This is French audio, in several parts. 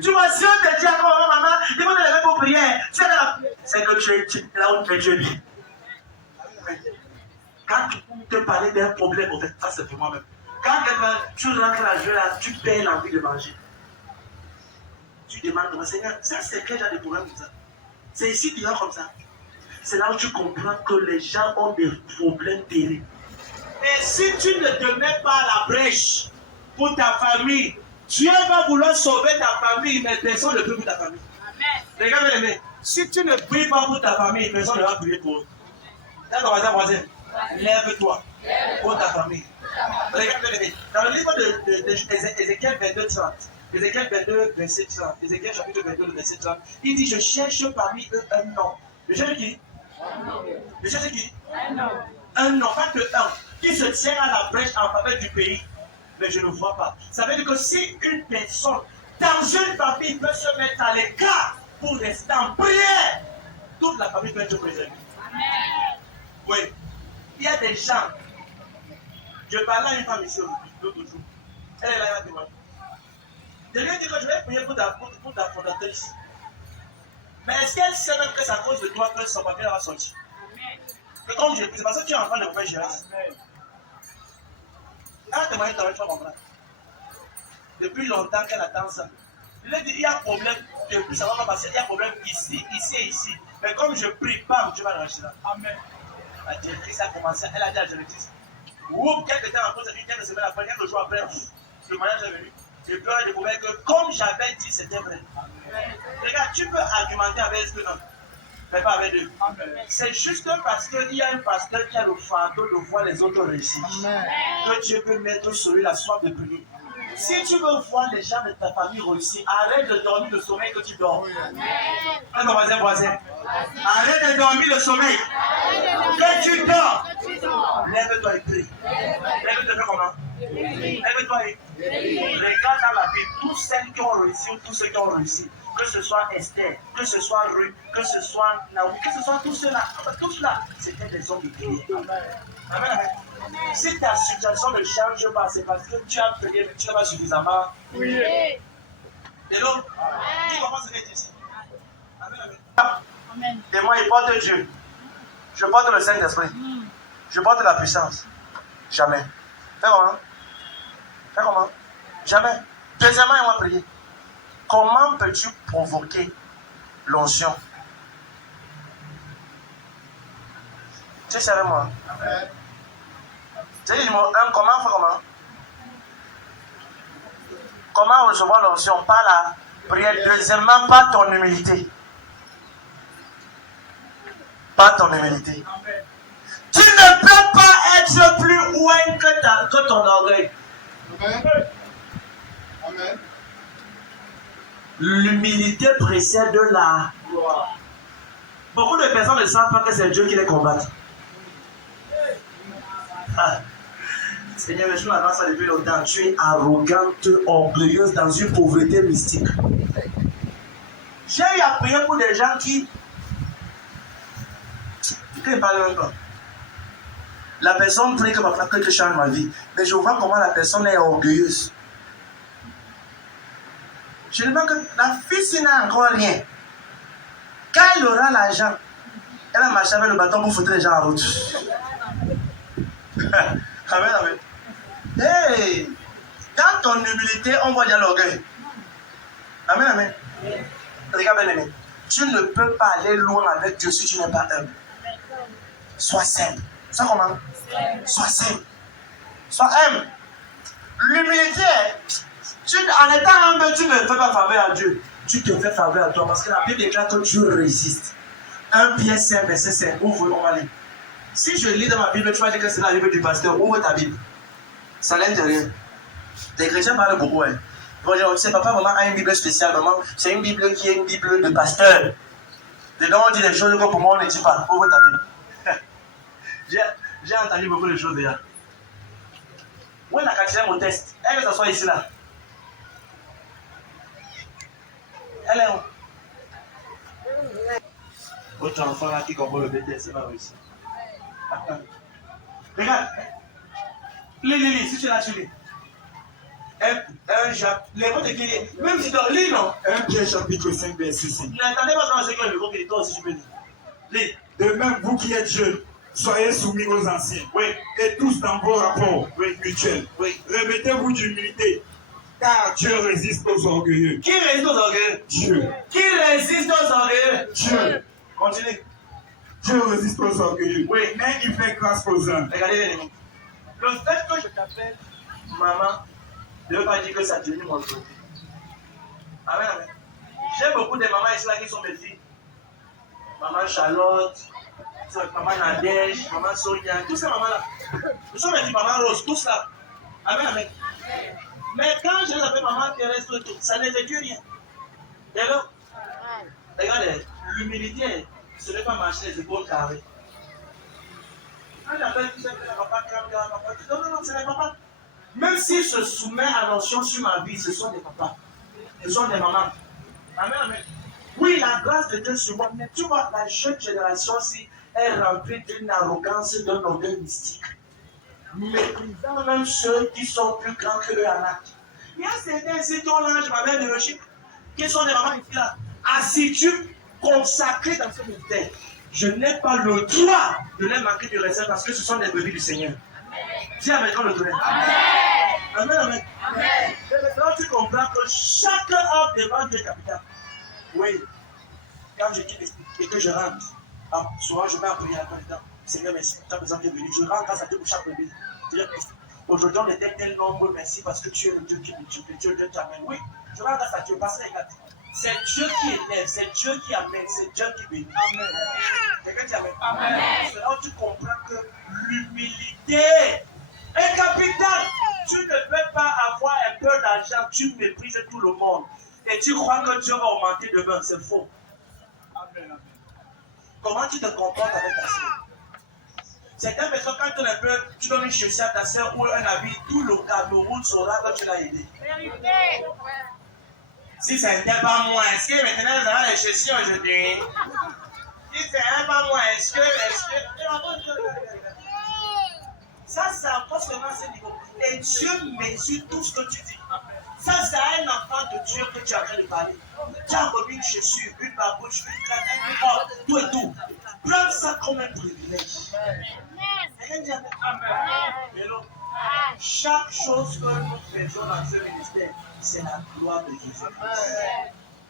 Tu vois, si on te dit à toi, maman, il faut te lever pour prier. C'est que tu es là où tu es Dieu. Quand tu te parlais d'un problème, en fait, ça c'est pour moi-même. Quand tu rentres à la là, tu perds l'envie de manger. Tu demandes au Seigneur, ça c'est quel genre de problème comme ça? C'est ici qu'il y a comme ça. C'est là où tu comprends que les gens ont des problèmes terribles. Et si tu ne te mets pas à la brèche pour ta famille, Dieu va vouloir sauver ta famille, mais personne ne peut pour ta famille. Amen. Regarde bien aimé, si tu ne pries pas pour ta famille, personne ne va prier pour eux. D'accord, voisin, lève-toi pour ta famille. Regarde bien aimé, dans le livre d'Ézéchiel 22, 30, Ézéchiel 22, verset 30, Ézéchiel chapitre 22, verset 30, il dit, je cherche parmi eux un nom. Je cherche qui? Je cherche qui? Un nom, pas que un, qui se tient à la brèche en faveur du pays. Mais je ne vois pas. Ça veut dire que si une personne dans une famille peut se mettre à l'écart pour rester en prière, toute la famille peut être préservée. Oui. Il y a des gens. Je parlais à une femme ici l'autre jour. Elle est là, elle a témoigné. Je lui ai dit que je vais prier pour ta fondatrice. Mais est-ce qu'elle sait même que c'est à cause de toi que son papier va sortir? Et comme je dis, c'est parce que tu es enfant de Père Gérard. Elle a témoigné, tu vas comprendre. Depuis longtemps qu'elle attend ça. Je lui ai dit, il y a un problème, depuis ça va pas passer, il y a un problème ici, ici et ici. Mais comme je prie, bam, tu vas rester là. Amen. La directrice a commencé, elle a dit à la directrice, oups, quelques temps après, quelques semaines après, quelques jours après, le mariage est venu. Et puis on a découvert que comme j'avais dit, c'était vrai. Regarde, tu peux argumenter avec ce que non, mais pas avec eux. C'est juste parce qu'il y a un pasteur qui a le fardeau de voir les autres réussir. Que Dieu peut mettre sur lui la soif de prier. Si tu veux voir les gens de ta famille réussir, arrête de dormir le sommeil que tu dors. Un voisin. Arrête de dormir le sommeil que tu dors. Lève-toi et prie. Lève-toi, fais comment? Lève-toi et regarde dans la Bible, tous celles qui ont réussi ou tous ceux qui ont réussi, que ce soit Esther, que ce soit Ruth, que ce soit Naomi, que ce soit tous ceux-là, c'était des hommes de prière. Amen. Si ta situation ne change pas, c'est parce que tu as prié, mais tu n'as pas suffisamment prié. Et donc, qui commence à être ici? Amen. Et moi, je porte Dieu. Je porte le Saint-Esprit. Je porte la puissance. Jamais. Fais comment? Fais comment? Jamais. Deuxièmement, on va prier. Comment peux-tu provoquer l'onction? Tu sais avec moi? Amen. Tu dis, comment faire comment? Comment recevoir l'onction? Par la prière. Deuxièmement, par ton humilité. Par ton humilité. Amen. Tu ne peux pas être plus loin que ton orgueil. Amen. Amen. L'humilité précède la gloire. Beaucoup de personnes ne savent pas que c'est Dieu qui les combat. Seigneur, je m'avance ça depuis longtemps. Tu es arrogante, orgueilleuse dans une pauvreté mystique. J'ai eu à prier pour des gens qui. Quand il parle même pas. La personne prie que je change ma vie. Mais je vois comment la personne est orgueilleuse. Je demande que la fille, s'il n'a encore rien, quand elle aura l'argent, elle va marcher avec le bâton pour foutre les gens en route. Amen, amen. Hey! Dans ton humilité, on voit déjà l'orgueil. Amen, amen. Regarde bien aimé. Tu ne peux pas aller loin avec Dieu si tu n'es pas humble. Sois simple. Sois comment? Sois simple. Sois humble. L'humilité, en étant humble, tu ne fais pas faveur à Dieu. Tu te fais faveur à toi parce que la Bible déclare que Dieu résiste. 1 Pierre 5, verset 5. Ouvre, on va lire. Si je lis dans ma Bible, tu vas dire que c'est la Bible du pasteur. Ouvre ta Bible. Ça l'aide de rien. Les chrétiens parlent beaucoup. Hein. Bon, je sais, papa, maman a une Bible spéciale. Maman, c'est une Bible qui est une Bible de pasteur. Dedans, on dit des choses que pour moi, on ne dit pas. Ouvre ta Bible. J'ai entendu beaucoup de choses déjà. Où est la quatrième au test? Elle veut s'asseoir ici là. Elle est où? Autre enfant là qui comprend le BTS, c'est pas réussi. Regarde. Lis, si tu l'as, tu lis. Les mots de qui dit, même si dans lis, non? 1 Pierre chapitre 5, verset 5. N'attendez pas dans ce que le mot qui dit, toi aussi tu peux lire. Lis. De même, vous qui êtes jeunes, soyez soumis aux anciens. Oui. Et tous dans vos rapports mutuels. Oui. Remettez-vous d'humilité, car Dieu résiste aux orgueilleux. Qui résiste aux orgueilleux? Dieu. Qui résiste aux orgueilleux? Dieu. Continue. Dieu résiste aux orgueilleux. Oui. Mais il fait grâce aux uns. Regardez les mots. Le fait que je t'appelle maman ne veut pas dire que ça diminue mon autorité. Amen, amen. J'ai beaucoup de mamans ici là qui sont mes filles. Maman Charlotte, maman Nadège, maman Sonia, tous ces mamans-là. Nous sommes mes filles, maman Rose, tous là. Amen, amen. Mais quand je les appelle maman Thérèse, ça ne veut dire rien. D'accord? Regardez, l'humilité, ce n'est pas marcher les épaules carrées. Quand j'appelle tout ça, papa, papa, non, c'est les papas. Même s'ils se soumettent à notion sur ma vie, ce sont des papas. Ce sont des mamans. Amen, amen. Oui, la grâce de Dieu sur moi, mais tu vois, la jeune génération-ci est remplie d'une arrogance, d'un orgueil mystique. Méprisant même ceux qui sont plus grands que eux en acte. Il y a certains ici qui ont l'âge, ma mère de logique, qui sont des mamans ici là, assidus, consacrés dans ce ministère. Je n'ai pas le droit de les manquer de respect parce que ce sont des brebis du Seigneur. Dis Amen quand le donner. Amen, amen. Amen. Et maintenant tu comprends que chaque homme devant Dieu est capital. Oui. Quand je quitte et que je rentre, souvent je vais appeler à ton temps. Seigneur, merci pour ta présence qui est venue. Je rends grâce à Dieu pour chaque brebis. Aujourd'hui, on était tel nombre, merci parce que tu es le Dieu qui me Dieu t'amène. Oui, je rends grâce à Dieu parce que c'est Dieu qui élève, c'est Dieu qui amène, c'est Dieu qui bénit. Amen. Quelqu'un dit Amen. Amen. C'est là où tu comprends que l'humilité est capitale. Tu ne peux pas avoir un peu d'argent, tu méprises tout le monde. Et tu crois que Dieu va augmenter demain, c'est faux. Amen. Comment tu te comportes avec ta soeur? Certaines personnes, quand tu, tu donnes une chaussure à ta soeur ou un habit, tout le Cameroun saura que tu l'as aidé. Si ce n'était pas moi, est-ce que maintenant vous avez les chaussures aujourd'hui? Si ce n'est pas moi, est-ce que... Ça, c'est encore seulement à ce niveau. Et Dieu mesure tout ce que tu dis. Ça, c'est à un enfant de Dieu que tu es en train de parler. Tu as remis une chaussure, une babouche, une crème, un corps, tout et tout. Prends ça comme un privilège. Amen. Chaque chose que nous faisons dans ce ministère, c'est la gloire de Jésus.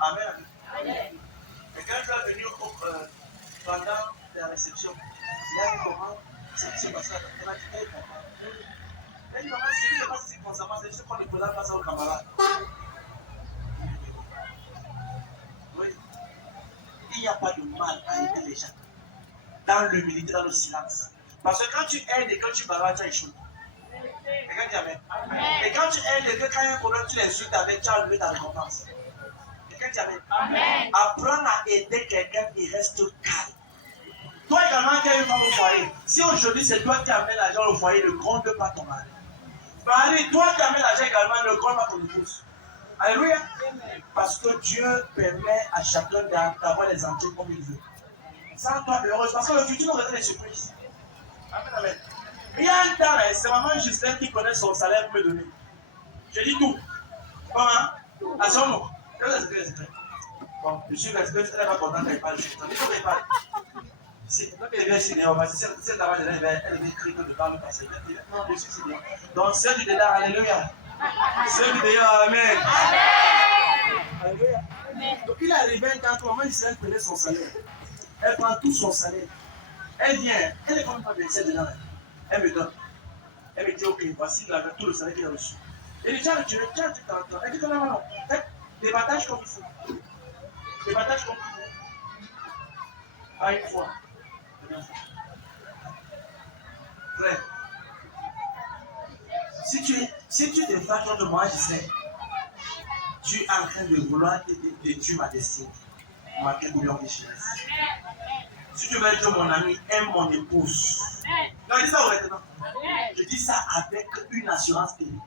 Amen. Et quand tu es venu pendant la réception, il a dit comment c'est qui s'est passé. Elle a dit elle dit maman, c'est qui s'est passé constamment, c'est juste qu'on ne peut pas passer aux camarades. Oui. Il n'y a pas de mal à aider les gens. Dans l'humilité, dans le silence. Parce que quand tu aides et que tu barres, tu as échoué. Quelqu'un dit Amen. Et quand tu aides et que quand il y a un problème, tu l'insultes avec, tu as enlevé ta récompense. Quelqu'un dit Amen. Amen. Apprends à aider quelqu'un et reste calme. Toi également qui as une femme au foyer, si aujourd'hui c'est toi qui amènes l'argent au foyer, ne gronde pas ton mari. Marie, toi qui amènes l'argent également, ne gronde pas ton épouse. Alléluia. Parce que Dieu permet à chacun d'avoir des entrées comme il veut. Sans toi, heureuse, parce que le futur nous réserve des surprises. Amen, amen. Il y a un temps, c'est maman Justine qui connaît son salaire pour me donner. Je dis tout. Comment? À son nom. Bon, je suis respecté, elle n'est pas contente qu'elle parle. Je suis content qu'elle parle. Si elle vient signer, on va dire, c'est d'abord, elle va écrire que je parle passé. Non, je suis signé. Donc, ceux du dedans, alléluia. Ceux du dehors, amen. Alléluia. Donc, il est arrivé un temps où maman Justine prenait son salaire. Elle prend tout son salaire. Elle vient, elle n'est comme pas versée dedans. Elle me donne. Elle me dit, ok, voici tout le salaire qu'elle a reçu. Elle dit, tiens, tu t'entends. Elle dit, non, non. Débattage comme il faut. Débattage comme il faut. Pas une fois. Frère, si tu te fâches contre moi, je sais, tu es en train de vouloir détruire ma destinée. Ma million de choses. Si tu veux être mon ami, aime mon épouse. Non, je dis ça honnêtement. Je dis ça avec une assurance terrible.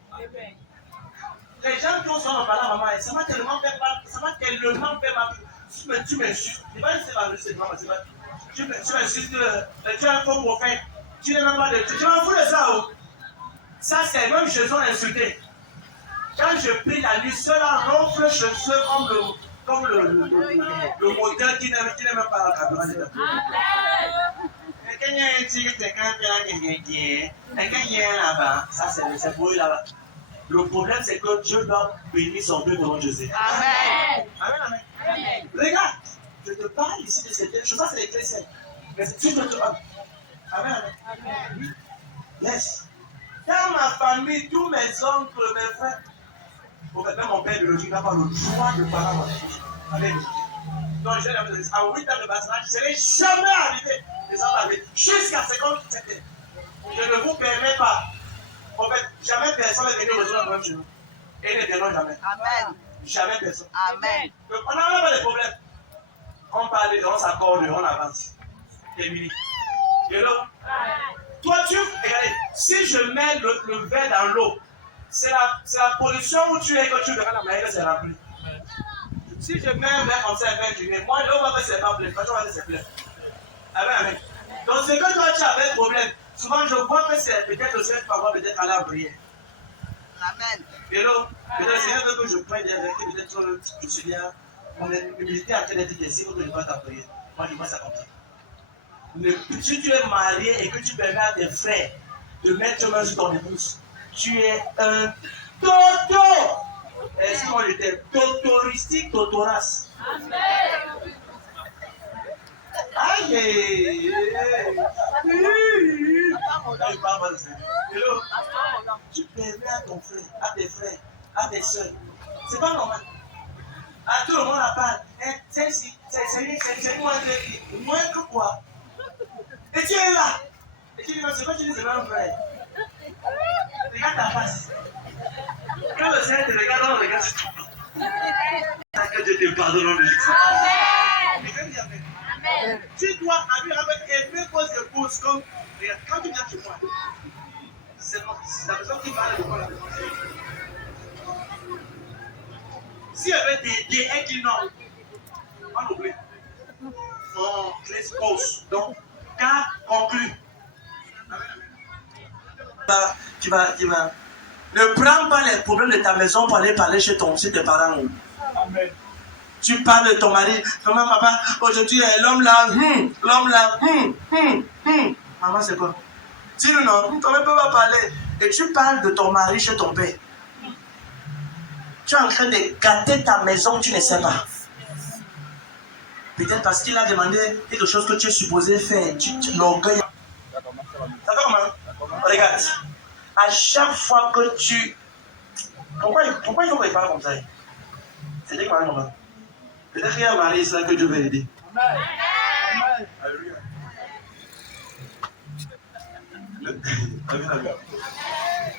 Les gens qui ont son nom par la maman, ça m'a tellement fait mal. Ça m'a tellement fait mal. Tu m'insultes. Je ne sais pas si c'est ma réussite. Tu m'insultes que tu es un faux prophète. Tu n'es même pas de Dieu. Je m'en fous de ça. Ça, c'est même chez eux insulté. Quand je prie la nuit, cela ronfle chez eux comme le moteur qui n'aime même pas la carburant. Ça, c'est pour eux là-bas. Le problème, c'est que Dieu doit bénir son Dieu devant Joseph. Amen. Amen, amen. Amen. Regarde, je te parle ici de certaines choses. Ça, c'est les chrétiens. Mais si je te parle. Amen, amen. Amen. Yes. Dans ma famille, tous mes oncles, mes frères, même mon père biologique n'a pas le droit de parler à ma fille. Amen. Donc, je vais dire, à 8 ans de bâtiment, je ne serai jamais arrivé jusqu'à 57 ans. Je ne vous permets pas. En fait, jamais personne n'est venu résoudre un problème chez nous. Et ne viendront jamais. Amen. Jamais personne. Amen. Donc, on n'a pas de problème. On parle, on s'accorde, on avance. Terminé. Et là, toi, regardez, si je mets le verre dans l'eau, c'est la position où tu es que tu verras la manière que c'est rempli. Si je mets un verre comme ça, un verre du nez, moi, l'eau va faire c'est pas plein. Quand je vais c'est plein. Amen, amen. Donc, c'est que toi, tu avais un problème. Souvent, je vois que c'est peut-être aussi une parole, peut-être à la prière. Amen. Et là, peut-être le Seigneur veut que je prenne des vérités, peut-être je suis là, mon humilité a train d'être ici, que je ne pas ta prière. Moi, je vois ça comme ça. Si tu es marié et que tu permets à tes frères de mettre main sur ton épouse, tu es un toto. Est-ce qu'on était totoristique, totoras? Amen. Aïe, aïe, tu permets à ton frère, à tes frères, à tes soeurs. C'est pas normal. À tout le monde à part. Celle-ci, c'est moins que quoi? Et tu es là. Et tu dis, non, c'est pas tu dis, c'est pas un frère. Regarde ta face. Quand le Seigneur te regarde, on regarde sur toi. Que Dieu te pardonne au nom de Jésus. Amen. Amen. Tu dois aimer vos épouses comme. Regarde, quand tu viens chez moi, c'est la personne qui parle de moi la personne. Si elle veut t'aider, elle dit non. On oublie. On l'expose. Donc, cas conclu. Tu vas. Ne prends pas les problèmes de ta maison pour aller parler chez tes parents. Amen. Tu parles de ton mari. Maman, papa, aujourd'hui, l'homme là, Maman, c'est quoi? Si non, toi-même ne peux pas parler. Et tu parles de ton mari chez ton père. Tu es en train de gâter ta maison, tu ne sais pas. Peut-être parce qu'il a demandé quelque chose que tu es supposé faire. L'orgueil. Ça fait comment? Regarde. À chaque fois que tu... Pourquoi il faut qu'il parle comme ça? C'est dit quoi, maman? Peut-être qu'il y a un mari ici que Dieu veut aider. Amen. Alléluia.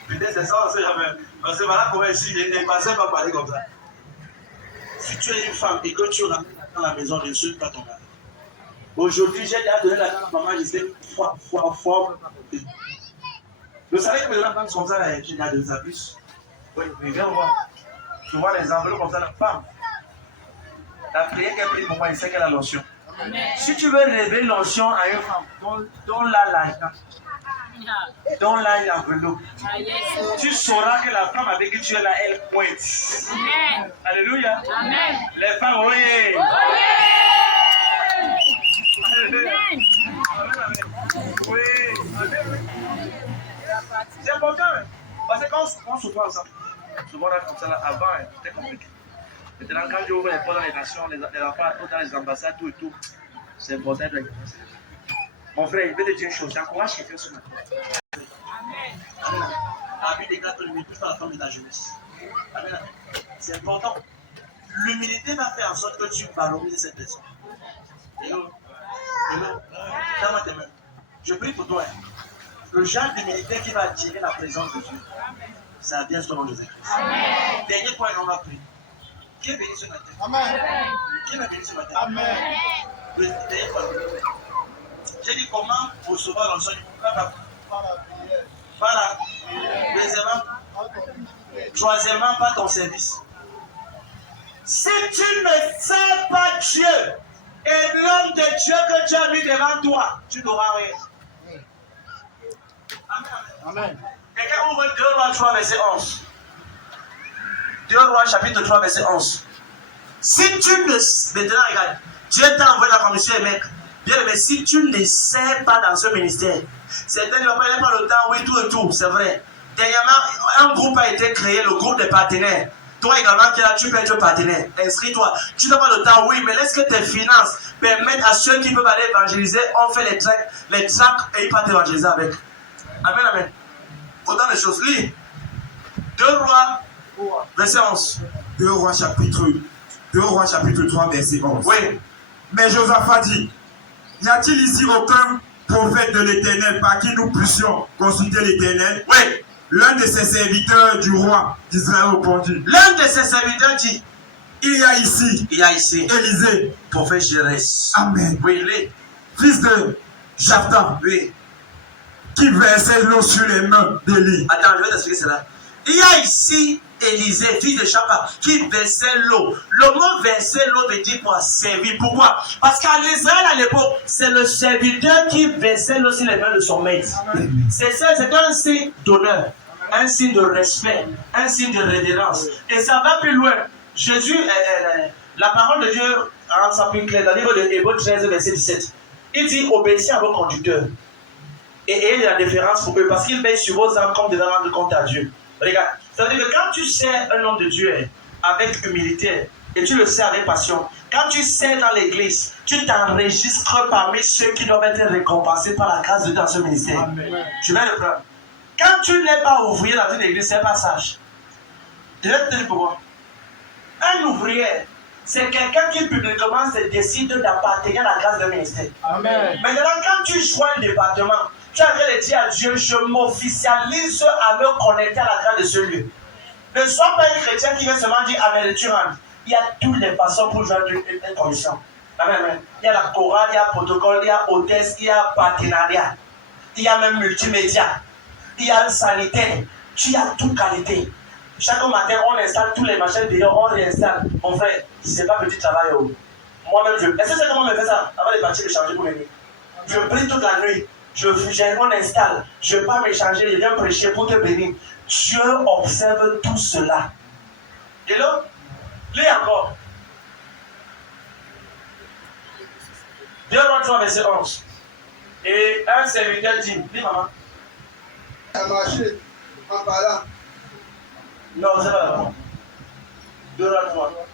Peut-être c'est ça, on sait jamais. Parce que voilà comment ici, il ne passait pas parler comme ça. Si tu es une femme et que tu rentres dans la maison, ne suis pas ton mari. Aujourd'hui, j'ai déjà donné la main à maman, je sais, fois. Vous savez que les enfants comme ça, j'ai déjà des abus. Oui, mais viens voir. Tu vois les enveloppes comme ça, la femme. La prière qu'elle prie pour moi, il sait qu'elle a l'onction. Si tu veux révéler l'onction à une femme, donne-la l'argent. Donne-la une enveloppe. Tu sauras que la femme avec qui tu es là, elle pointe. Amen. Alléluia. Amen. Les femmes, oui. Oui. C'est important. Parce que quand on se voit ensemble, souvent là comme ça, là, avant, c'était compliqué. Maintenant, quand je ouvre les portes dans les nations, les enfants, dans les ambassades, tout et tout, c'est important de les commencer. Mon frère, il veut te dire une chose, j'encourage quelqu'un ce matin. Amen. La Bible déclare que l'humilité fait la femme de ta jeunesse. Amen. C'est important. L'humilité va faire en sorte que tu valorises cette personne. Hello. Donne-moi tes mains. Je prie pour toi. Le genre d'humilité qui va attirer la présence de Dieu, ça vient sur le nom de Jésus. Dernier point, on va prier. Qui est béni ce matin? Amen. Qui est béni ce matin? Amen. Le dernier point. J'ai dit comment recevoir l'onction du pouvoir par la prière. Deuxièmement, troisièmement, par ton service. Si tu ne sers pas Dieu et l'homme de Dieu que tu as mis devant toi, tu n'auras rien. Amen. Amen. Quelqu'un ouvre 2 Rois 3, verset 11. 2 Rois chapitre 3 verset 11. Si tu ne... Maintenant regarde, Dieu t'a envoyé la commission et mec. Bien, mais si tu ne sais pas dans ce ministère, certains ne vont pas le temps, oui, tout et tout, c'est vrai. Dernièrement, un groupe a été créé, le groupe des partenaires. Toi également, qui est là, tu peux être partenaire. Inscris-toi. Tu n'as pas le temps, oui, mais laisse que tes finances permettent à ceux qui peuvent aller évangéliser. On fait les tracts et ils partent évangéliser avec. Amen, amen. Autant de choses. Lis. 2 Rois, verset 11. 2 Rois chapitre 3, verset 11. Oui. Mais Josaphat dit, n'y a-t-il ici aucun prophète de l'Éternel par qui nous puissions consulter l'Éternel? Oui. L'un de ses serviteurs du roi d'Israël répondit. L'un de ses serviteurs dit, il y a ici Élisée, prophète Jérès. Amen. Oui, lui. Fils de Shaphan, Oui. qui versait l'eau sur les mains d'Élie. Attends, je vais t'expliquer cela. Il y a ici Élisée, fils de Shaphan, qui versait l'eau. Le mot verser l'eau veut dire quoi? Servir. Pourquoi? Parce qu'en Israël à l'époque, c'est le serviteur qui versait l'eau sur les mains de son maître. C'est ça, c'est un signe d'honneur, un signe de respect, un signe de révérence. Et ça va plus loin. Jésus, la parole de Dieu rend ça plus clair dans le livre de Hébreux 13, verset 17. Il dit, obéissez à vos conducteurs et ayez de la déférence pour eux, parce qu'ils veillent sur vos âmes comme devant rendre compte à Dieu. Regarde, c'est-à-dire que quand tu sers un homme de Dieu avec humilité et tu le sers avec passion, quand tu sers dans l'église, tu t'enregistres parmi ceux qui doivent être récompensés par la grâce de Dieu dans ce ministère. Amen. Je vais le prendre. Quand tu n'es pas ouvrier dans une église, c'est pas sage. Je vais te dire pourquoi. Un ouvrier, c'est quelqu'un qui publiquement se décide d'appartenir à la grâce du ministère. Amen. Maintenant, quand tu joins un département, tu as de dire à Dieu, je m'officialise à me connecter à la grâce de ce lieu. Ne sois pas un chrétien qui vient seulement dire Amen, tu rentres. Il y a toutes les façons pour joindre une commission. Amen. Il y a la chorale, il y a protocole, il y a hôtesse, il y a partenariat. Il y a même multimédia. Il y a un sanitaire. Tu as toute qualité. Chaque matin, on installe tous les machines dehors, on réinstalle. Mon frère, c'est pas petit travail. Moi-même, est-ce que c'est comment on me fait ça avant de partir me changer pour venir? Je prie toute la nuit. On installe, je ne vais pas m'échanger, je viens prêcher pour te bénir. Dieu observe tout cela. Et là, lis encore. 2 Rois 3, verset 11. Et un serviteur dit, dis maman. Ça a marché en parlant. Non, c'est pas la maman. 2 Rois 3.